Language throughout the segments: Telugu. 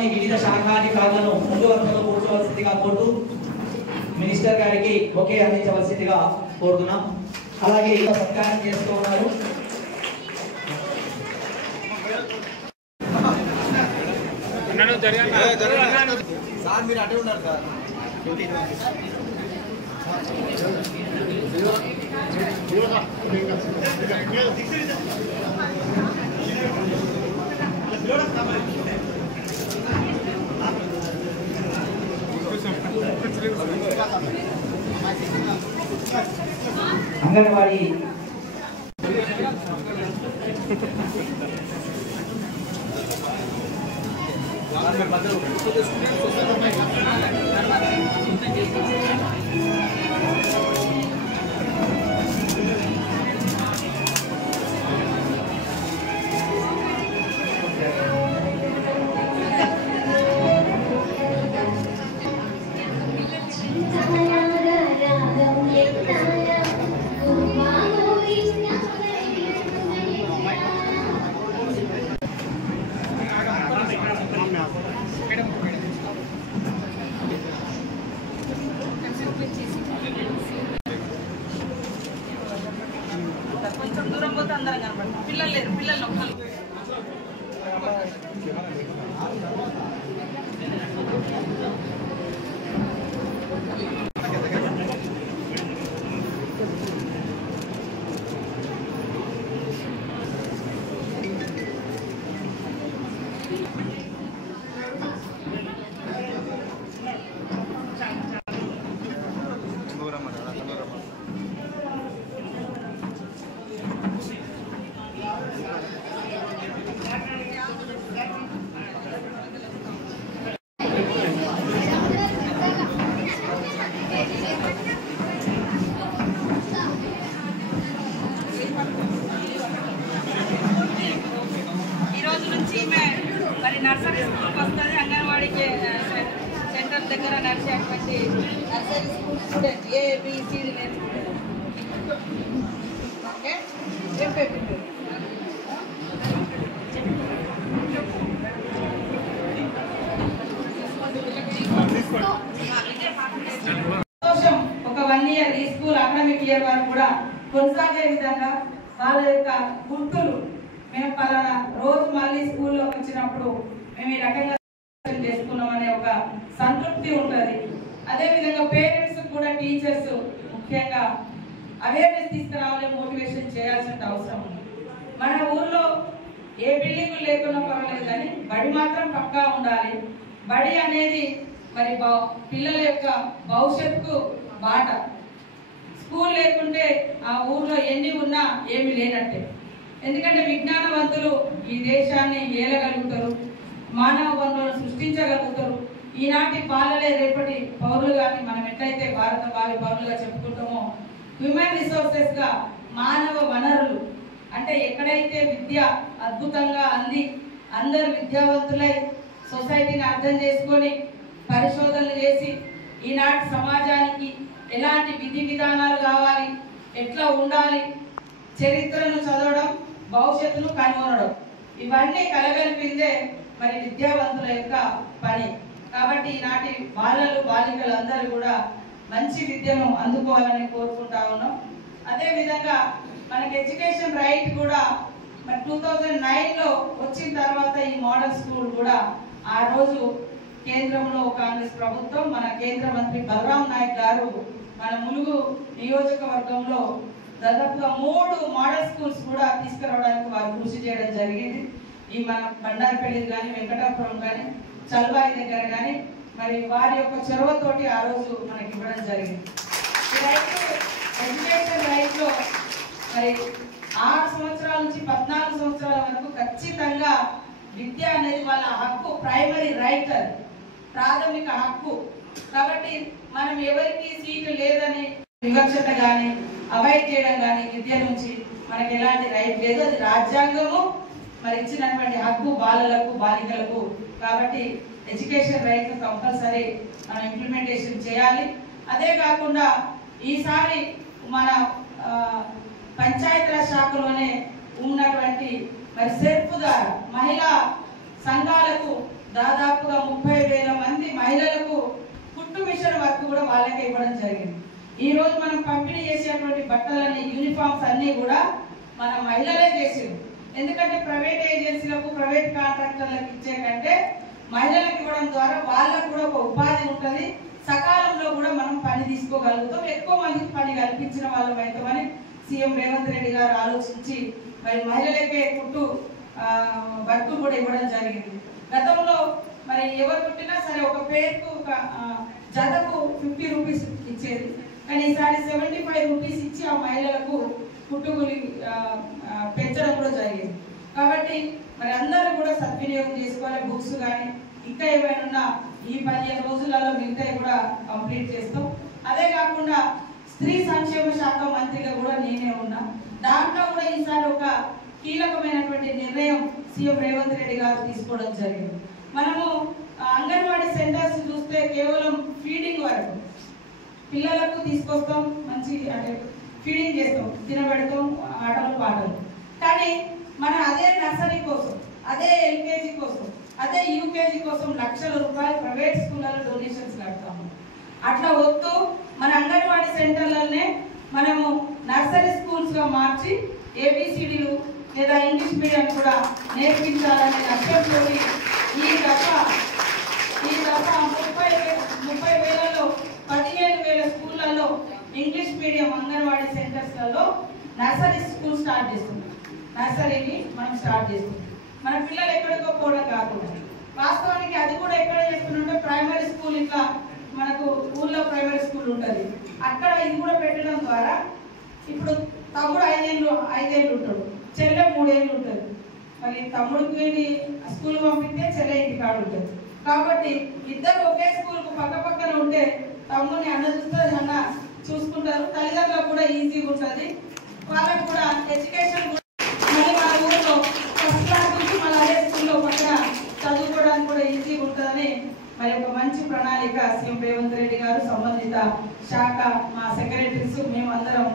జిల్లాలోని వివిధ శాఖాధికారులను ముందు వరుసలో కూర్చోవలసిందిగా కోరుతూ మినిస్టర్ గారికి ఒకే అందించవలసిందిగా కోరుతున్నాం. అలాగే ఇలా సత్కారం చేస్తూ ఉన్నారు. సార్ మీరు అటే ఉన్నారు సార్. అంగన్వాడీ కొంచెం దూరం పోతే అందరం కనపడతాం. పిల్లలు లేరు, పిల్లలు ఒక్కరు. మరి నర్సరీ స్కూల్కి వస్తుంది. అంగన్వాడీకి సెంటర్ దగ్గర నడిచేటువంటి నర్సరీ స్కూల్ స్టూడెంట్ ఏబిసిడి నేర్చుకుంటారు. ఓకే, సంతోషం. ఒక 1 ఇయర్ ఈ స్కూల్ అకాడమిక్ ఇయర్ వరకు కూడా కొనసాగే విధంగా వాళ్ళ యొక్క గుర్తులు మేము పలానా రోజు మళ్ళీ స్కూల్లోకి వచ్చినప్పుడు మేము ఈ రకంగా చేసుకున్నాం అనే ఒక సంతృప్తి ఉంటుంది. అదేవిధంగా పేరెంట్స్ కూడా టీచర్స్ ముఖ్యంగా అవేర్నెస్ తీసుకురావాలి, మోటివేషన్ చేయాల్సిన అవసరం ఉంది. మన ఊర్లో ఏ బిల్డింగ్ లేకున్నా పర్వాలేదు కానీ బడి మాత్రం పక్కా ఉండాలి. బడి అనేది మరి పిల్లల యొక్క భవిష్యత్తుకు బాట. స్కూల్ లేకుంటే ఆ ఊర్లో ఎన్ని ఉన్నా ఏమి లేనట్టే. ఎందుకంటే విజ్ఞానవంతులు ఈ దేశాన్ని ఏలగలుగుతారు, మానవ వనరులను సృష్టించగలుగుతారు. ఈనాటి బాలలే రేపటి పౌరులు. కానీ మనం ఎట్లయితే భారత భావి పౌరులుగా చెప్పుకుంటామో, హ్యూమన్ రిసోర్సెస్ గా మానవ వనరులు అంటే ఎక్కడైతే విద్య అద్భుతంగా అంది అందరు విద్యావంతులై సొసైటీని అర్థం చేసుకొని పరిశోధనలు చేసి ఈనాటి సమాజానికి ఎలాంటి విధి విధానాలు కావాలి, ఎట్లా ఉండాలి, చరిత్రను చదవడం, భవిష్యత్తును కనుగొనడం, ఇవన్నీ కలగలిపిందే మరి విద్యావంతుల యొక్క పని. కాబట్టి ఈనాటి బాలలు బాలికలు అందరూ కూడా మంచి విద్యను అందుకోవాలని కోరుకుంటా ఉన్నాం. అదేవిధంగా మనకి ఎడ్యుకేషన్ రైట్ కూడా మరి 2009లో వచ్చిన తర్వాత ఈ మోడల్ స్కూల్ కూడా ఆ రోజు కేంద్రంలో కాంగ్రెస్ ప్రభుత్వం, మన కేంద్ర మంత్రి బలరాం నాయక్ గారు మన ములుగు నియోజకవర్గంలో దాదాపుగా 3 మోడల్ స్కూల్స్ కూడా తీసుకురావడానికి వారు కృషి చేయడం జరిగింది. ఈ మన బండారపల్లి కానీ, వెంకటాపురం కానీ, చల్వాయి దగ్గర కానీ మరి వారి యొక్క చొరవతోటి ఆ రోజు మనకి ఇవ్వడం జరిగింది. ఈ రైతు ఎడ్యుకేషన్ రైట్ లో మరి 6 సంవత్సరాల నుంచి 14 సంవత్సరాల వరకు ఖచ్చితంగా విద్య అనేది వాళ్ళ హక్కు, ప్రైమరీ రైట్, అది ప్రాథమిక హక్కు. కాబట్టి మనం ఎవరికి సీటు లేదని వివక్షత కానీ అవాయిడ్ చేయడం కానీ విద్య నుంచి మనకి ఎలాంటి రైట్ లేదు. అది రాజ్యాంగము మరి ఇచ్చినటువంటి హక్కు బాలలకు బాలికలకు. కాబట్టి ఎడ్యుకేషన్ రైట్ కంపల్సరీ మనం ఇంప్లిమెంటేషన్ చేయాలి. అదే కాకుండా ఈసారి మన పంచాయతీరాజ్ శాఖలోనే ఉన్నటువంటి మరి సెర్ప్ ద్వారా మహిళా సంఘాలకు దాదాపుగా 30,000 మంది మహిళలకు కుట్టు మిషన్ వర్క్ కూడా వాళ్ళకే ఇవ్వడం జరిగింది. ఈ రోజు మనం పంపిణీ చేసేటువంటి బట్టలని యూనిఫామ్స్ అన్ని కూడా మన మహిళలే చేసింది. ఎందుకంటే ప్రైవేట్ ఏజెన్సీలకు ప్రైవేట్ కాంట్రాక్టర్లకు ఇచ్చే కంటే మహిళలకు ఇవ్వడం ద్వారా వాళ్ళకు కూడా ఒక ఉపాధి ఉంటుంది, సకాలంలో కూడా మనం పని తీసుకోగలుగుతాం, ఎక్కువ మందికి పని కల్పించిన వాళ్ళం అవుతామని సీఎం రేవంత్ రెడ్డి గారు ఆలోచించి మరి మహిళలకే కుట్టు వర్క్ కూడా ఇవ్వడం జరిగింది. గతంలో మరి ఎవరు కుట్టినా సరే ఒక పేరుకు ఒక జతకు 50 రూపీస్ ఇచ్చేది, కానీ ఈసారి 75 రూపీస్ ఇచ్చి ఆ మహిళలకు కుట్టుగులి పెంచడం కూడా జరిగింది. కాబట్టి మరి అందరూ కూడా సద్వినియోగం చేసుకోవాలి. బుక్స్ కానీ ఇంకా ఏమైనా ఈ 15 రోజులలో మిగతా కూడా కంప్లీట్ చేస్తాం. అదే కాకుండా స్త్రీ సంక్షేమ శాఖ మంత్రిగా కూడా నేనే ఉన్నా. దాంట్లో కూడా ఈసారి ఒక కీలకమైనటువంటి నిర్ణయం సీఎం రేవంత్ రెడ్డి గారు తీసుకోవడం జరిగింది. మనము అంగన్వాడీ సెంటర్స్ చూస్తే కేవలం ఫీడింగ్ వరకు పిల్లలకు తీసుకొస్తాం, మంచి అంటే ఫీడింగ్ చేస్తాం, తినబెడతాం, ఆటలు పాటలు. కానీ మన అదే నర్సరీ కోసం, అదే ఎల్కేజీ కోసం, అదే యూకేజీ కోసం లక్షల రూపాయలు ప్రైవేట్ స్కూళ్ళలో డొనేషన్స్ కడతాము. అట్లా వద్దు, మన అంగన్వాడీ సెంటర్లనే మనము నర్సరీ స్కూల్స్ గా మార్చి ఏబిసిడీలు లేదా ఇంగ్లీష్ మీడియం కూడా నేర్పించాలనే లక్ష్యంతో ఈ దఫా 30,000లో 15,000 స్కూళ్ళలో ఇంగ్లీష్ మీడియం అంగన్వాడీ సెంటర్స్లలో నర్సరీ స్కూల్ స్టార్ట్ చేస్తున్నాం. నర్సరీని మనం స్టార్ట్ చేస్తున్నాం. మన పిల్లలు ఎక్కడికో పోవడం కాకుండా వాస్తవానికి అది కూడా ఎక్కడ చేస్తుంటే ప్రైమరీ స్కూల్, ఇట్లా మనకు ఊళ్ళో ప్రైమరీ స్కూల్ ఉంటుంది, అక్కడ ఇది కూడా పెట్టడం ద్వారా ఇప్పుడు తమ్ముడు 5 ఏళ్ళు ఉంటాడు, చెల్లె 3 ఏళ్ళు ఉంటుంది. మరి తమ్ముడికి స్కూల్ పంపిస్తే చెల్లె ఇంటికాడ ఉంటుంది. కాబట్టి ఇద్దరు ఒకే స్కూల్కు పక్క పక్కన ఉంటే తమ్ముడిని అన్న చూస్తుంది, అన్న చూసుకుంటారు, తల్లిదండ్రులకు కూడా ఈజీగా ఉంటుంది, వాళ్ళకు కూడా ఎడ్యుకేషన్ మళ్ళీ వాళ్ళ ఊరిలో ఫస్ట్ క్లాస్ నుంచి మళ్ళీ అదే స్కూల్లో పక్కన చదువుకోవడానికి కూడా ఈజీగా ఉంటుందని మరి ఒక మంచి ప్రణాళిక సీఎం రేవంత్ రెడ్డి గారు, సంబంధిత శాఖ, మా సెక్రటరీస్, మేమందరం.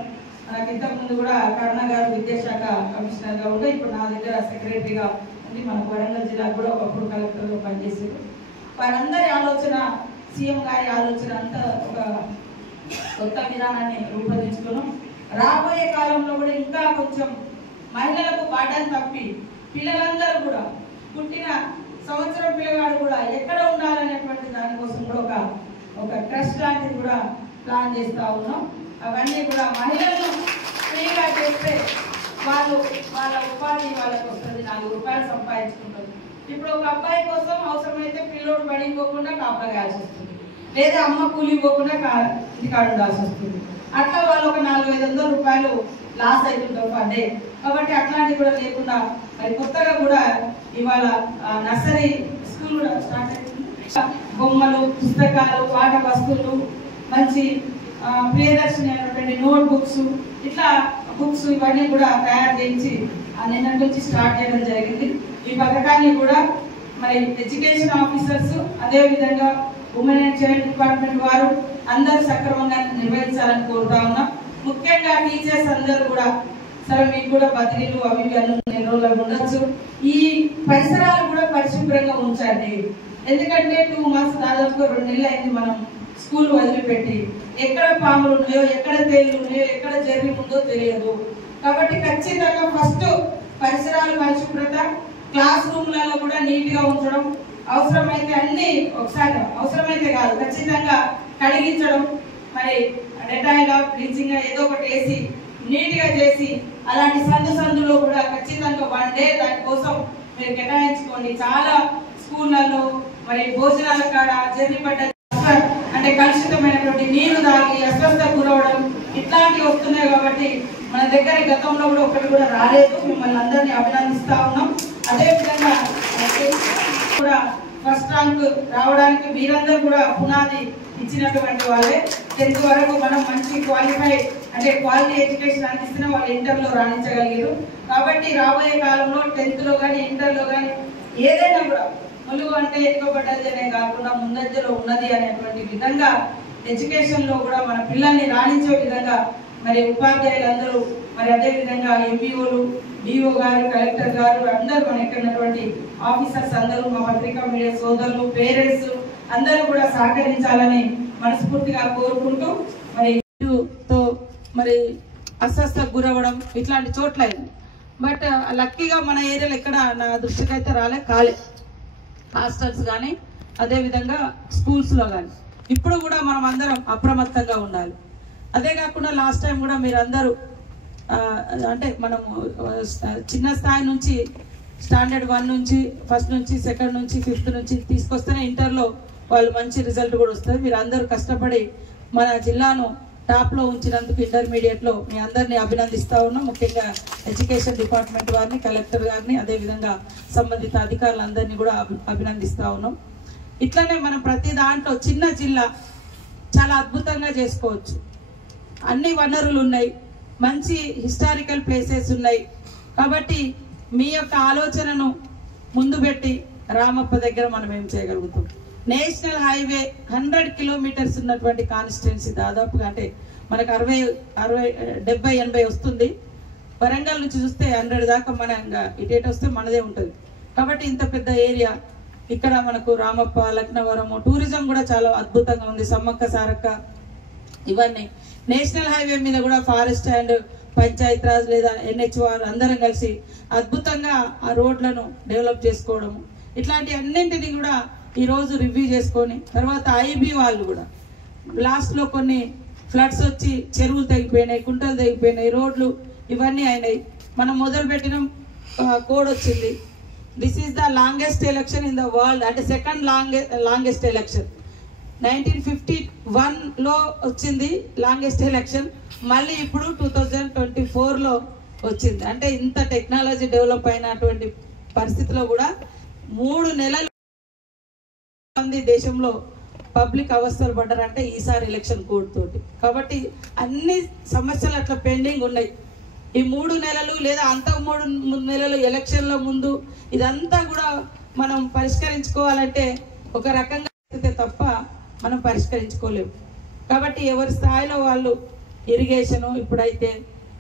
నాకు ఇంతకుముందు కూడా కరుణ గారు విద్యాశాఖ కమిషనర్ గా ఉండే, ఇప్పుడు నా దగ్గర సెక్రటరీగా ఉంది. మనకు వరంగల్ జిల్లాకు కూడా ఒకప్పుడు కలెక్టర్గా పనిచేసారు. వారందరి ఆలోచన, సీఎం గారి ఆలోచన అంతా ఒక కొత్త విధానాన్ని రూపొందించుకున్నాం. రాబోయే కాలంలో కూడా ఇంకా కొంచెం మహిళలకు బాధ్యత తప్పి పిల్లలందరూ కూడా పుట్టిన సంవత్సరం పిల్లగాడు కూడా ఎక్కడ ఉండాలనేటువంటి దానికోసం కూడా ఒక ట్రస్ట్ లాంటిది కూడా ప్లాన్ చేస్తూ ఉన్నాం. అవన్నీ కూడా మహిళలను ఫ్రీగా చేస్తే వాళ్ళు వాళ్ళ ఉపాధి వాళ్ళకి వస్తుంది, 4 రూపాయలు సంపాదించుకుంటారు. ఇప్పుడు ఒక అబ్బాయి కోసం అవసరమైతే పిల్లోడు పడిపోకుండా కాపలాగాల్సి వస్తుంది, లేదా అమ్మ కూలిపోకుండా ఇంటికాడ ఉండాల్సి వస్తుంది. అట్లా వాళ్ళు ఒక 400-500 రూపాయలు లాస్ అవుతుంటారు పర్ డే. కాబట్టి అట్లాంటివి కూడా లేకుండా మరి కొత్తగా కూడా ఇవాళ నర్సరీ స్కూల్ కూడా స్టార్ట్ అవుతుంది. బొమ్మలు, పుస్తకాలు, పాఠ వస్తువులు, మంచి ప్రియదర్శిని అయినటువంటి నోట్ బుక్స్, ఇట్లా బుక్స్ ఇవన్నీ కూడా తయారు చేయించి నిన్నటి నుంచి స్టార్ట్ చేయడం జరిగింది. ఈ పథకాన్ని కూడా మరి ఎడ్యుకేషన్ ఆఫీసర్స్, అదేవిధంగా ఉమెన్ అండ్ చైల్డ్ డిపార్ట్మెంట్ వారు అందరూ సక్రమంగా నిర్వహించాలని కోరుతా ఉన్నాం. ముఖ్యంగా టీచర్స్ అందరూ కూడా సరే మీకు కూడా బదిలీలు అవి అన్ని రోజులు ఉండొచ్చు. ఈ పరిసరాలు కూడా పరిశుభ్రంగా ఉంచండి. ఎందుకంటే 2 months దాదాపుగా 2 నెలలు అయింది మనం స్కూల్ వదిలిపెట్టి. ఎక్కడ పాములు ఉన్నాయో, ఎక్కడ తేళ్లు ఉన్నాయో, ఎక్కడ జర్రి ఉందో తెలియదు. కాబట్టి ఖచ్చితంగా ఫస్ట్ పరిసరాల పరిశుభ్రత, క్లాస్ రూమ్లలో కూడా నీట్ గా ఉంచడం, అవసరమైతే అన్ని ఒకసారి అవసరమైతే కాదు ఖచ్చితంగా కడిగించడం, మరి డెటాయిల్, బ్లీచింగ్ ఏదో ఒకటి వేసి నీట్ గా చేసి, అలాంటి సందులో కూడా ఖచ్చితంగా 1 డే దానికోసం మీరు కేటాయించుకోండి. చాలా స్కూళ్ళలో మరి భోజనాల కాడ జర్నీ పడ్డ అంటే కలుషితమైనటువంటి నీరు తాగి అస్వస్థ గురవడం ఇట్లాంటివి వస్తున్నాయి. కాబట్టి మన దగ్గర గతంలో కూడా ఒకటి కూడా రాలేదు. మిమ్మల్ని అందరినీ అభినందిస్తా ఉన్నాం. అదేవిధంగా కూడా ఫస్ట్ ర్యాంక్ రావడానికి మీరందరూ కూడా పునాది ఇచ్చినటువంటి వాళ్ళే. 10th వరకు మనం మంచి క్వాలిఫైడ్ అంటే క్వాలిటీ ఎడ్యుకేషన్ అందిస్తున్న వాళ్ళు ఇంటర్లో రాణించగలిగారు. కాబట్టి రాబోయే కాలంలో 10th లో కానీ ఇంటర్లో కానీ ఏదైనా కూడా ములుగు అంటే ఎన్నుకోబడ్డది అనే కాకుండా ముందంజలో ఉన్నది అనేటువంటి విధంగా ఎడ్యుకేషన్ లో కూడా మన పిల్లల్ని రాణించే విధంగా మరి ఉపాధ్యాయులందరూ మరి అదేవిధంగా ఎంపీఓలు, డిఓ గారు, కలెక్టర్ గారు అందరూ మన ఇక్కడ ఉన్నటువంటి ఆఫీసర్స్ అందరూ, మా పత్రికా మీడియా సోదరులు, పేరెంట్స్ అందరూ కూడా సహకరించాలని మనస్ఫూర్తిగా కోరుకుంటూ మరి అస్వస్థకు గురవ్వడం ఇట్లాంటి చోట్ల బట్ లక్కీగా మన ఏరియాలో ఎక్కడ నా దృష్టికి అయితే కాలే హాస్టల్స్ కానీ అదేవిధంగా స్కూల్స్లో కానీ. ఇప్పుడు కూడా మనం అందరం అప్రమత్తంగా ఉండాలి. అదే కాకుండా లాస్ట్ టైం కూడా మీరు అందరూ అంటే మనము చిన్న స్థాయి నుంచి స్టాండర్డ్ 1 నుంచి ఫస్ట్ నుంచి సెకండ్ నుంచి ఫిఫ్త్ నుంచి తీసుకొస్తేనే ఇంటర్లో వాళ్ళు మంచి రిజల్ట్ కూడా వస్తుంది. మీరు అందరూ కష్టపడి మన జిల్లాను టాప్లో ఉంచినందుకు ఇంటర్మీడియట్లో మీ అందరినీ అభినందిస్తూ ఉన్నాం. ముఖ్యంగా ఎడ్యుకేషన్ డిపార్ట్మెంట్ వారిని, కలెక్టర్ గారిని, అదేవిధంగా సంబంధిత అధికారులందరినీ కూడా అభినందిస్తూ ఉన్నాం. ఇట్లనే మనం ప్రతి దాంట్లో చిన్న జిల్లా చాలా అద్భుతంగా చేసుకోవచ్చు. అన్ని వనరులు ఉన్నాయి, మంచి హిస్టారికల్ ప్లేసెస్ ఉన్నాయి. కాబట్టి మీ యొక్క ఆలోచనను ముందు పెట్టి రామప్ప దగ్గర మనం ఏం చేయగలుగుతాం. నేషనల్ హైవే 100 కిలోమీటర్స్ ఉన్నటువంటి కాన్స్టిట్యున్సీ దాదాపుగా అంటే మనకు 70-80 వస్తుంది. వరంగల్ నుంచి చూస్తే 100 దాకా మన ఇటేట్ వస్తే మనదే ఉంటుంది. కాబట్టి ఇంత పెద్ద ఏరియా ఇక్కడ మనకు రామప్ప, లక్నవరము, టూరిజం కూడా చాలా అద్భుతంగా ఉంది. సమ్మక్క సారక్క ఇవన్నీ నేషనల్ హైవే మీద కూడా ఫారెస్ట్ అండ్ పంచాయత్ రాజ్ లేదా NHR అందరం కలిసి అద్భుతంగా ఆ రోడ్లను డెవలప్ చేసుకోవడము, ఇట్లాంటి అన్నింటినీ కూడా ఈరోజు రివ్యూ చేసుకొని తర్వాత IB వాళ్ళు కూడా లాస్ట్లో కొన్ని ఫ్లడ్స్ వచ్చి చెరువులు తెగిపోయినాయి, కుంటలు తెగిపోయినాయి, రోడ్లు ఇవన్నీ అయినాయి. మనం మొదలుపెట్టిన కోడ్ వచ్చింది, this is the longest election in the world, అంటే సెకండ్ లాంగెస్ట్ ఎలక్షన్. 1951లో వచ్చింది లాంగెస్ట్ ఎలక్షన్, మళ్ళీ ఇప్పుడు 2024లో వచ్చింది. అంటే ఇంత టెక్నాలజీ డెవలప్ అయినటువంటి పరిస్థితిలో కూడా 3 నెలలు మంది దేశంలో పబ్లిక్ అవస్థలు పడ్డారంటే ఈసారి ఎలక్షన్ కోడ్ తోటి. కాబట్టి అన్ని సమస్యలు అట్లా పెండింగ్ ఉన్నాయి. ఈ 3 నెలలు లేదా అంత 3 నెలలు ఎలక్షన్ల ముందు ఇదంతా కూడా మనం పరిష్కరించుకోవాలంటే ఒక రకంగా తప్ప మనం పరిష్కరించుకోలేము. కాబట్టి ఎవరి స్థాయిలో వాళ్ళు ఇరిగేషను, ఇప్పుడైతే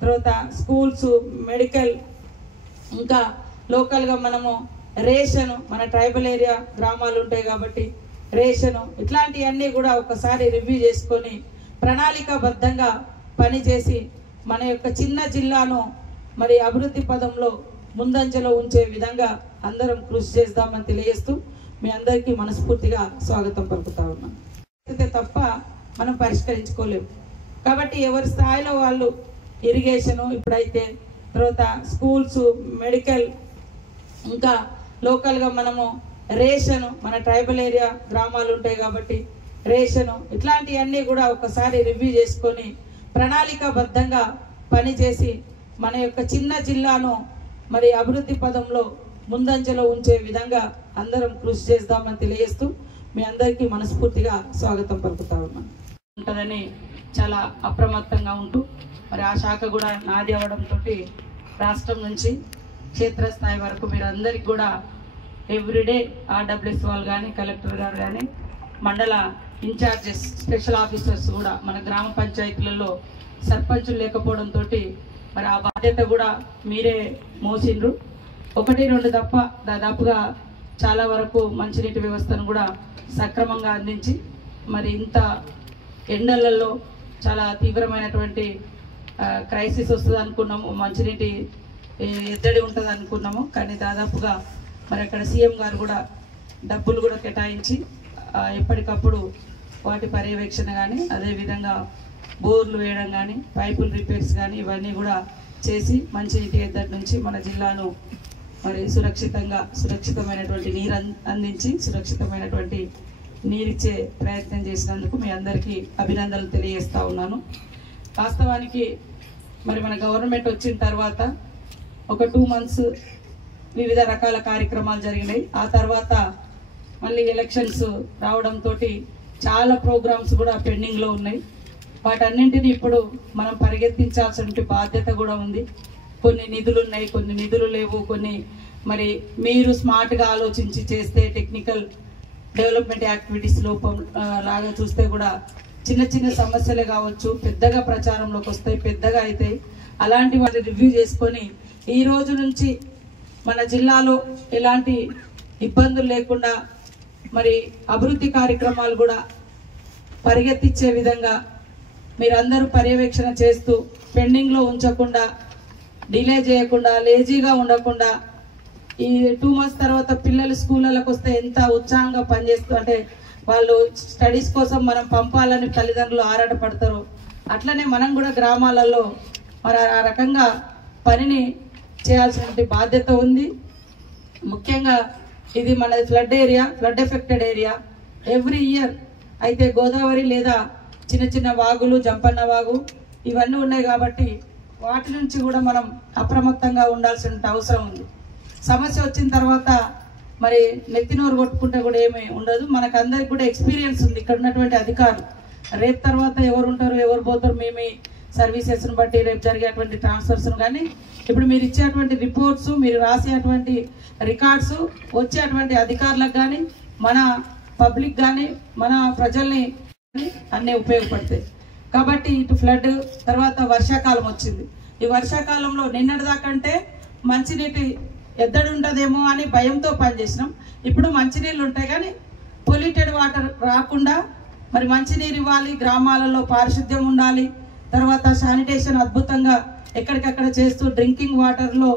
తర్వాత స్కూల్స్, మెడికల్, ఇంకా లోకల్గా మనము రేషను, మన ట్రైబల్ ఏరియా గ్రామాలు ఉంటాయి కాబట్టి రేషను, ఇట్లాంటివన్నీ కూడా ఒకసారి రివ్యూ చేసుకొని ప్రణాళికాబద్ధంగా పనిచేసి మన యొక్క చిన్న జిల్లాను మరి అభివృద్ధి పదంలో ముందంజలో ఉంచే విధంగా అందరం కృషి చేద్దామని తెలియజేస్తూ మీ అందరికీ మనస్ఫూర్తిగా స్వాగతం పలుకుతా ఉన్నాం. తప్ప మనం పరిష్కరించుకోలేము. కాబట్టి ఎవరి స్థాయిలో వాళ్ళు ఇరిగేషను, ఇప్పుడైతే తర్వాత స్కూల్స్, మెడికల్, ఇంకా లోకల్గా మనము రేషను, మన ట్రైబల్ ఏరియా గ్రామాలు ఉంటాయి కాబట్టి రేషను, ఇట్లాంటివన్నీ కూడా ఒకసారి రివ్యూ చేసుకొని ప్రణాళికాబద్ధంగా పనిచేసి మన యొక్క చిన్న జిల్లాను మరి అభివృద్ధి పదంలో ముందంజలో ఉంచే విధంగా అందరం కృషి చేద్దామని తెలియజేస్తూ మీ అందరికీ మనస్ఫూర్తిగా స్వాగతం పలుకుతా ఉన్నాను. ఉంటుందని చాలా అప్రమత్తంగా ఉంటూ మరి ఆ శాఖ కూడా నాది అవ్వడంతో రాష్ట్రం నుంచి క్షేత్రస్థాయి వరకు మీరు అందరికి కూడా ఎవ్రీడే RWS వాళ్ళు కానీ, కలెక్టర్ గారు కానీ, మండల ఇన్ఛార్జెస్, స్పెషల్ ఆఫీసర్స్ కూడా మన గ్రామ పంచాయతీలలో సర్పంచులు లేకపోవడంతో మరి ఆ బాధ్యత కూడా మీరే మోసిండ్రు. 1-2 తప్ప దాదాపుగా చాలా వరకు మంచినీటి వ్యవస్థను కూడా సక్రమంగా అందించి మరి ఇంత ఎండలలో చాలా తీవ్రమైనటువంటి క్రైసిస్ వస్తుంది అనుకున్నాము, మంచినీటి ఎద్దడి ఉంటుంది అనుకున్నాము. కానీ దాదాపుగా మరి అక్కడ CM గారు కూడా డబ్బులు కూడా కేటాయించి ఎప్పటికప్పుడు వాటి పర్యవేక్షణ కానీ, అదేవిధంగా బోర్లు వేయడం కానీ, పైపులు రిపేర్స్ కానీ ఇవన్నీ కూడా చేసి మంచినీటి ఎద్దడి నుంచి మన జిల్లాను మరి సురక్షితమైనటువంటి నీరు అందించి సురక్షితమైనటువంటి నీరిచ్చే ప్రయత్నం చేసినందుకు మీ అందరికీ అభినందనలు తెలియజేస్తా ఉన్నాను. వాస్తవానికి మరి మన గవర్నమెంట్ వచ్చిన తర్వాత ఒక 2 months వివిధ రకాల కార్యక్రమాలు జరిగినాయి. ఆ తర్వాత మళ్ళీ ఎలక్షన్స్ రావడంతో చాలా ప్రోగ్రామ్స్ కూడా పెండింగ్లో ఉన్నాయి. వాటన్నింటినీ ఇప్పుడు మనం పరిగెత్తించాల్సిన బాధ్యత కూడా ఉంది. కొన్ని నిధులు ఉన్నాయి, కొన్ని నిధులు లేవు, కొన్ని మరి మీరు స్మార్ట్గా ఆలోచించి చేస్తే టెక్నికల్ డెవలప్మెంట్ యాక్టివిటీస్ లోపం లాగా చూస్తే కూడా చిన్న చిన్న సమస్యలే కావచ్చు పెద్దగా ప్రచారంలోకి వస్తాయి, పెద్దగా అవుతాయి. అలాంటి వాటిని రివ్యూ చేసుకొని ఈ రోజు నుంచి మన జిల్లాలో ఎలాంటి ఇబ్బందులు లేకుండా మరి అభివృద్ధి కార్యక్రమాలు కూడా పరిగెత్తించే విధంగా మీరందరూ పర్యవేక్షణ చేస్తూ పెండింగ్లో ఉంచకుండా, డిలే చేయకుండా, లేజీగా ఉండకుండా ఈ 2 months తర్వాత పిల్లలు స్కూళ్ళకి వస్తే ఎంత ఉత్సాహంగా పనిచేస్తూ అంటే వాళ్ళు స్టడీస్ కోసం మనం పంపాలని తల్లిదండ్రులు ఆరాటపడతారు. అట్లనే మనం కూడా గ్రామాలలో మరి ఆ రకంగా పనిని చేయాల్సిన బాధ్యత ఉంది. ముఖ్యంగా ఇది మన flood affected area. Every year అయితే గోదావరి లేదా చిన్న చిన్న వాగులు, జంపన్న వాగు ఇవన్నీ ఉన్నాయి కాబట్టి వాటి నుంచి కూడా మనం అప్రమత్తంగా ఉండాల్సిన అవసరం ఉంది. సమస్య వచ్చిన తర్వాత మరి నెత్తినోరు కొట్టుకుంటే కూడా ఏమీ ఉండదు. మనకు అందరికి కూడా ఎక్స్పీరియన్స్ ఉంది. ఇక్కడ ఉన్నటువంటి అధికారులు రేపు తర్వాత ఎవరు ఉంటారు, ఎవరు పోతారు, మీ సర్వీసెస్ను బట్టి రేపు జరిగేటువంటి ట్రాన్స్ఫర్స్ను కానీ ఇప్పుడు మీరు ఇచ్చేటువంటి రిపోర్ట్స్, మీరు రాసేటువంటి రికార్డ్స్ వచ్చేటువంటి అధికారులకు కానీ మన పబ్లిక్ కానీ మన ప్రజల్ని అన్నీ ఉపయోగపడతాయి. కాబట్టి ఇటు ఫ్లడ్ తర్వాత వర్షాకాలం వచ్చింది. ఈ వర్షాకాలంలో నిన్నటిదాకంటే మంచినీటి ఎద్దడి ఉంటుందేమో అని భయంతో పనిచేసినాం. ఇప్పుడు మంచినీళ్ళు ఉంటాయి కానీ పొల్యూటెడ్ వాటర్ రాకుండా మరి మంచినీరు ఇవ్వాలి, గ్రామాలలో పారిశుద్ధ్యం ఉండాలి, తర్వాత శానిటేషన్ అద్భుతంగా ఎక్కడికక్కడ చేస్తూ డ్రింకింగ్ వాటర్లో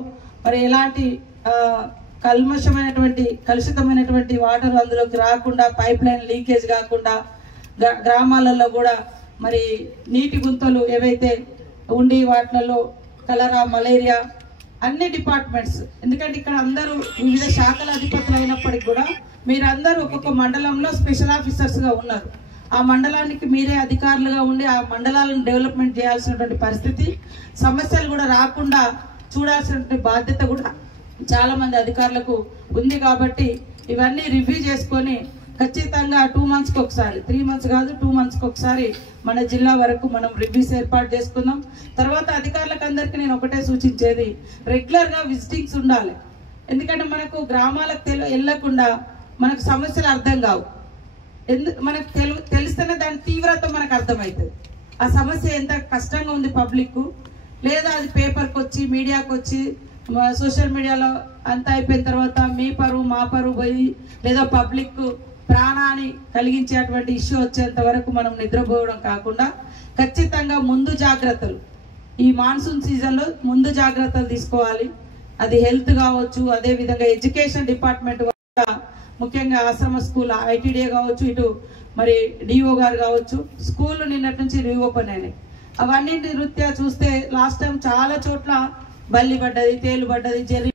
మరి ఎలాంటి కలుషితమైనటువంటి వాటర్ అందులోకి రాకుండా, పైప్ లైన్ లీకేజ్ కాకుండా, గ్రామాలలో కూడా మరి నీటి గుంతలు ఏవైతే ఉండి వాటిలలో కలరా, మలేరియా అన్ని డిపార్ట్మెంట్స్, ఎందుకంటే ఇక్కడ అందరూ వివిధ శాఖల అధిపతులు అయినప్పటికీ కూడా మీరందరూ ఒక్కొక్క మండలంలో స్పెషల్ ఆఫీసర్స్గా ఉన్నారు. ఆ మండలానికి మీరే అధికారులుగా ఉండి ఆ మండలాలను డెవలప్మెంట్ చేయాల్సినటువంటి పరిస్థితి, సమస్యలు కూడా రాకుండా చూడాల్సినటువంటి బాధ్యత కూడా చాలా మంది అధికారులకు ఉంది. కాబట్టి ఇవన్నీ రివ్యూ చేసుకొని ఖచ్చితంగా 2 monthsకి ఒకసారి, 3 months కాదు 2 monthsకి ఒకసారి మన జిల్లా వరకు మనం రివ్యూస్ ఏర్పాటు చేసుకుందాం. తర్వాత అధికారులకు అందరికీ నేను ఒకటే సూచించేది, రెగ్యులర్గా విజిటింగ్స్ ఉండాలి. ఎందుకంటే మనకు గ్రామాలకు వెళ్ళకుండా మనకు సమస్యలు అర్థం కావు. మనకు తెలిస్తేనే దాని తీవ్రత మనకు అర్థమవుతుంది. ఆ సమస్య ఎంత కష్టంగా ఉంది పబ్లిక్, లేదా అది పేపర్కి వచ్చి మీడియాకి వచ్చి సోషల్ మీడియాలో అంతా అయిపోయిన తర్వాత మీ పరువు మా పరువు పోయి లేదా పబ్లిక్ ప్రాణాన్ని కలిగించేటువంటి ఇష్యూ వచ్చేంత వరకు మనం నిద్రపోవడం కాకుండా ఖచ్చితంగా ముందు జాగ్రత్తలు, ఈ మాన్సూన్ సీజన్లో ముందు జాగ్రత్తలు తీసుకోవాలి. అది హెల్త్ కావచ్చు, అదేవిధంగా ఎడ్యుకేషన్ డిపార్ట్మెంట్ ముఖ్యంగా ఆశ్రమ స్కూల్ ఐటీడీఏ కావచ్చు, ఇటు మరి డిఓ గారు కావచ్చు, స్కూళ్ళు నిన్నటి నుంచి రీఓపెన్ అయినాయి. అవన్నీ రీత్యా చూస్తే లాస్ట్ టైం చాలా చోట్ల బల్లి పడ్డది, తేలు పడ్డది, జర్రి